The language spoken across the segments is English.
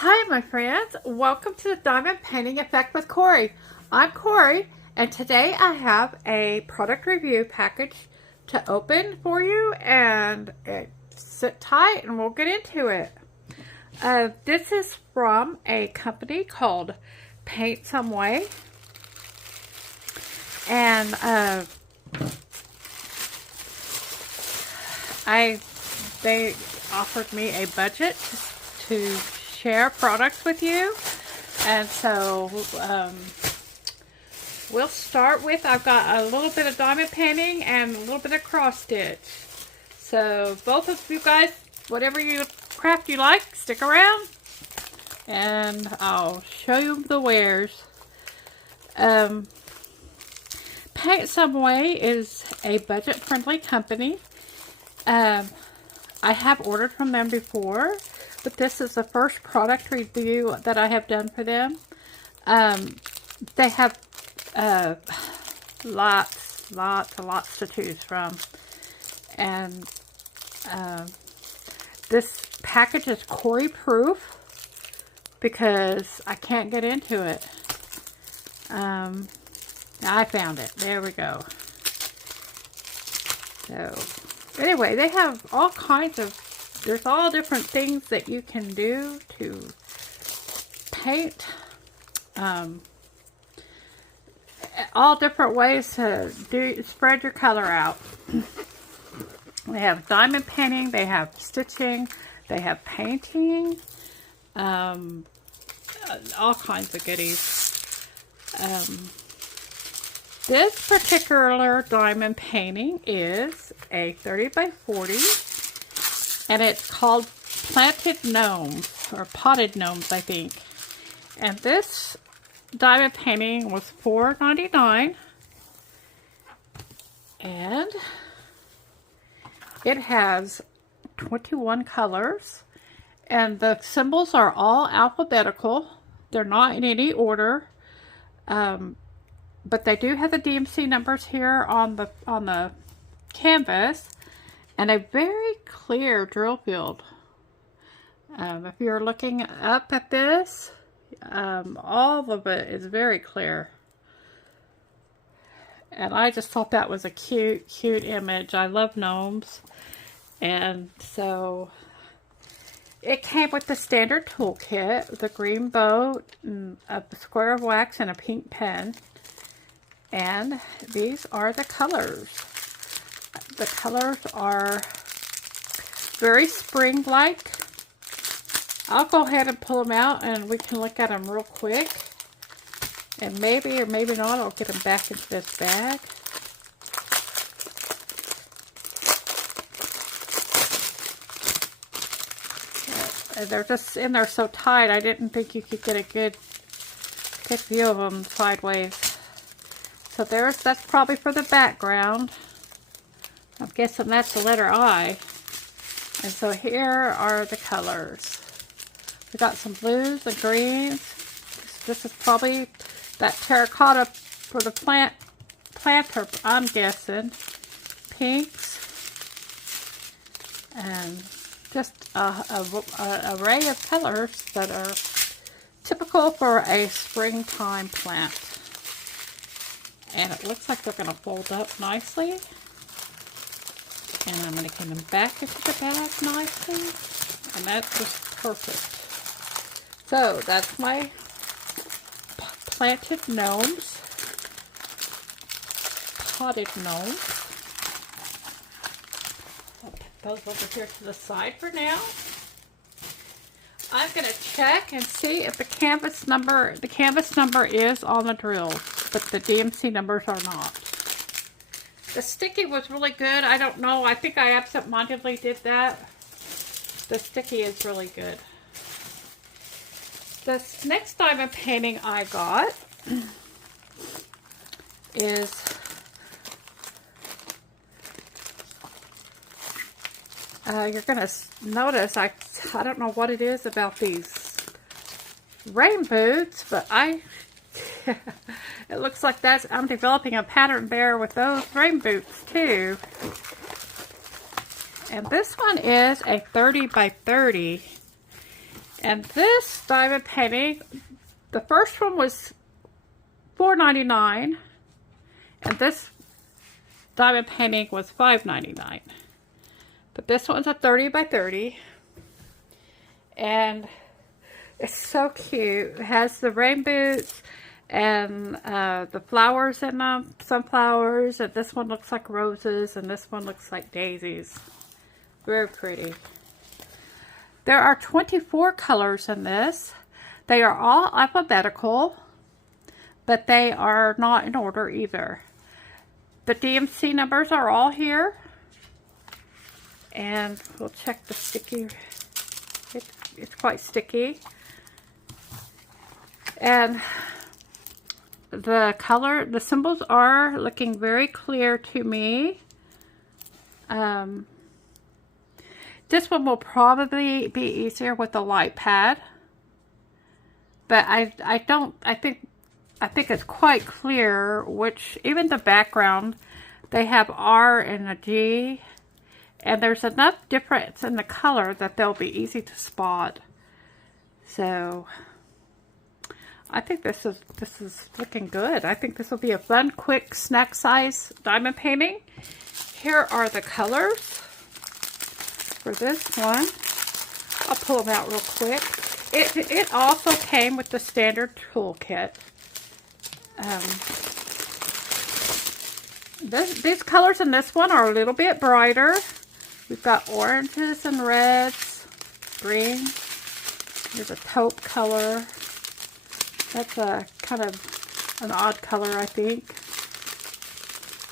Hi, my friends. Welcome to the Diamond Painting Effect with Cori. I'm Cori, and today I have a product review package to open for you, and sit tight and we'll get into it. This is from a company called Paintsomeway, and they offered me a budget to share products with you, and so we'll start with, I've got a little bit of diamond painting and a little bit of cross stitch. So both of you guys, whatever craft you like, stick around and I'll show you the wares. Paintsomeway is a budget-friendly company. I have ordered from them before, but this is the first product review that I have done for them. They have lots to choose from. And this package is Cori proof because I can't get into it. I found it. There we go. So anyway, they have all kinds of, there's all different things that you can do to paint. All different ways to spread your color out. They have diamond painting, they have stitching, they have painting, all kinds of goodies. This particular diamond painting is a 30 by 40, and it's called Planted Gnomes, or Potted Gnomes, I think. And this diamond painting was $4.99, and it has 21 colors, and the symbols are all alphabetical. They're not in any order. But they do have the DMC numbers here on the canvas, and a very clear drill field. If you're looking up at this, all of it is very clear. And I just thought that was a cute image. I love gnomes. And so it came with the standard toolkit, the green boat, and a square of wax, and a pink pen. And these are the colors. The colors are very spring-like. I'll go ahead and pull them out and we can look at them real quick. And maybe or maybe not, I'll get them back into this bag. They're just in there so tight, I didn't think you could get a good view of them sideways. So that's probably for the background. I'm guessing that's the letter I. And so here are the colors. We got some blues and greens. This is probably that terracotta for the planter, I'm guessing. Pinks. And just an array of colors that are typical for a springtime plant. And it looks like they're going to fold up nicely. And I'm going to get them back into the bag nicely. And that's just perfect. So that's my planted gnomes. Potted gnomes. I'll put those over here to the side for now. I'm going to check and see if the canvas number is on the drill, but the DMC numbers are not. The sticky was really good. I don't know. I think I absentmindedly did that. The sticky is really good. This next diamond painting I got is you're going to notice, I don't know what it is about these Rainboots, but it looks like I'm developing a pattern there with those Rainboots too. And this one is a 30 by 30, And this diamond painting, the first one was $4.99, and this diamond painting was $5.99. But this one's a 30 by 30, and it's so cute. It has the Rainboots and the flowers in them, sunflowers, and this one looks like roses, and this one looks like daisies. Very pretty. There are 24 colors in this. They are all alphabetical, but they are not in order either. The DMC numbers are all here. And we'll check the sticky. It's quite sticky. And the symbols are looking very clear to me. This one will probably be easier with the light pad. But I think it's quite clear, which even the background, they have R and a G, and there's enough difference in the color that they'll be easy to spot. So I think this is looking good. I think this will be a fun, quick, snack size diamond painting. Here are the colors for this one. I'll pull them out real quick. It also came with the standard toolkit. These colors in this one are a little bit brighter. We've got oranges and reds, green. There's a taupe color. That's a kind of an odd color, I think.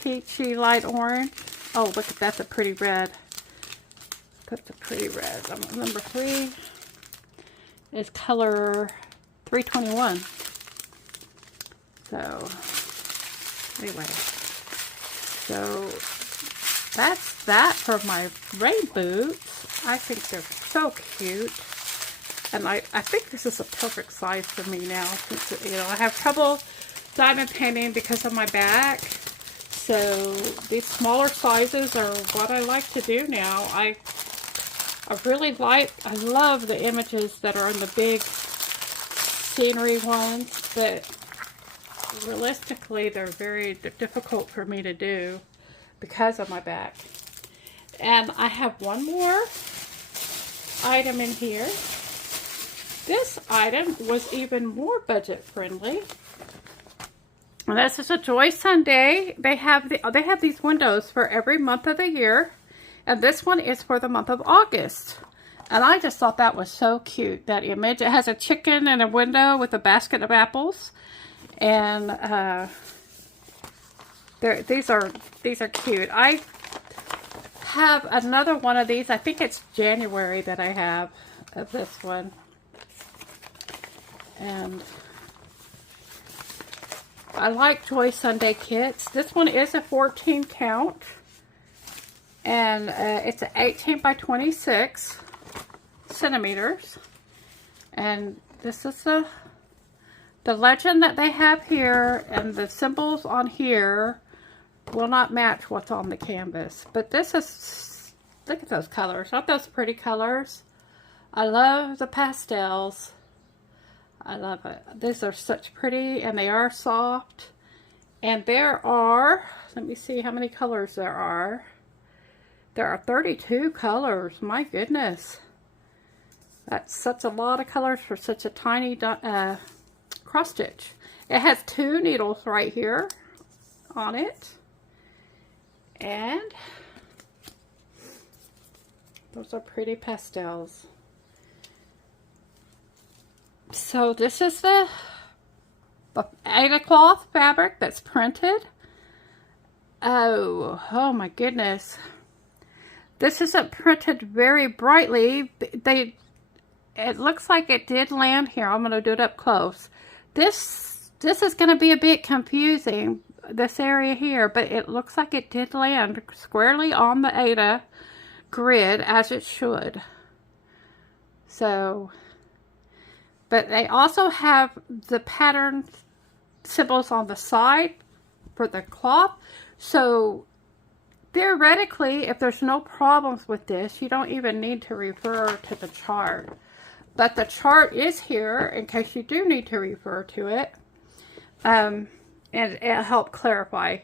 Peachy light orange. Oh, look at that's a pretty red. That's a pretty red. Number 3 is color 321. So anyway, so that's that for my rain boots. I think they're so cute, and I think this is a perfect size for me now, since I have trouble diamond painting because of my back. So these smaller sizes are what I like to do now. I love the images that are in the big scenery ones, but realistically they're very difficult for me to do because of my back. And I have one more item in here. This item was even more budget friendly. And this is a Joy Sunday. They have these windows for every month of the year, and this one is for the month of August. And I just thought that was so cute, that image. It has a chicken in a window with a basket of apples, and these are cute. I have another one of these. I think it's January that I have of this one, and I like Joy Sunday kits. This one is a 14 count, and it's an 18 by 26 centimeters. And this is the legend that they have here, and the symbols on here will not match what's on the canvas. But this is, look at those colors. Aren't those pretty colors? I love the pastels. I love it. These are such pretty, and they are soft. And there are, let me see how many colors there are. There are 32 colors. My goodness. That's such a lot of colors for such a tiny cross stitch. It has 2 needles right here on it. And those are pretty pastels. So this is the Aida cloth fabric that's printed. Oh my goodness. This isn't printed very brightly. It looks like it did land here. I'm going to do it up close. This is going to be a bit confusing, this area here, but it looks like it did land squarely on the Aida grid, as it should. So, but they also have the pattern symbols on the side for the cloth. So theoretically, if there's no problems with this, you don't even need to refer to the chart. but the chart is here in case you do need to refer to it, and it'll help clarify.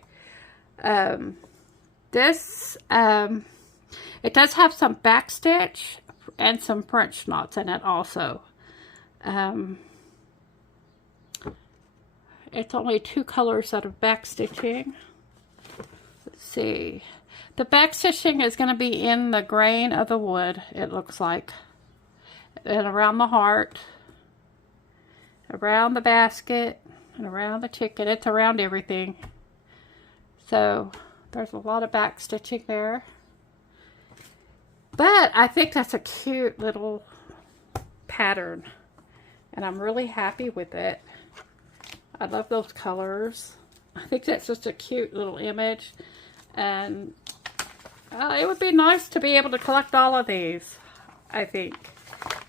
This, it does have some back stitch and some French knots in it also. It's only 2 colors out of back stitching. Let's see. The back stitching is going to be in the grain of the wood, it looks like. And around the heart, around the basket, and around the chicken. It's around everything. So there's a lot of back stitching there. But I think that's a cute little pattern. And I'm really happy with it. I love those colors. I think that's just a cute little image. And it would be nice to be able to collect all of these, I think.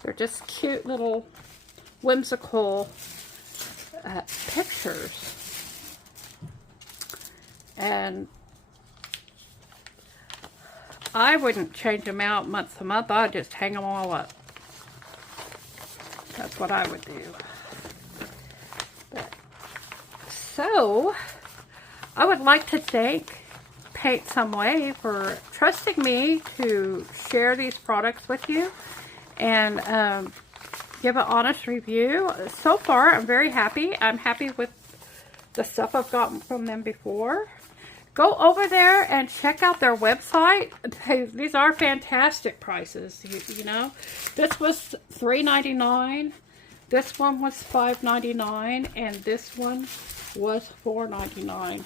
They're just cute little whimsical pictures. And I wouldn't change them out month to month. I'd just hang them all up. That's what I would do. So, I would like to thank Paintsomeway for trusting me to share these products with you and give an honest review. So far, I'm very happy. I'm happy with the stuff I've gotten from them before. Go over there and check out their website. These are fantastic prices, you know. This was $3.99. This one was $5.99, and this one was $4.99.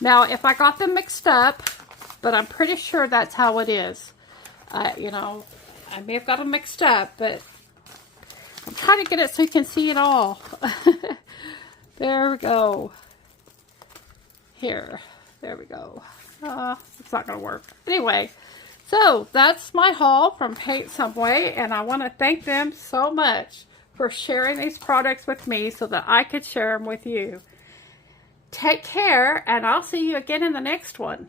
Now, if I got them mixed up, but I'm pretty sure that's how it is. You know, I may have got them mixed up, but I'm trying to get it so you can see it all. There we go. Here. There we go. It's not going to work. Anyway, so that's my haul from Paintsomeway, and I want to thank them so much for sharing these products with me so that I could share them with you. Take care, and I'll see you again in the next one.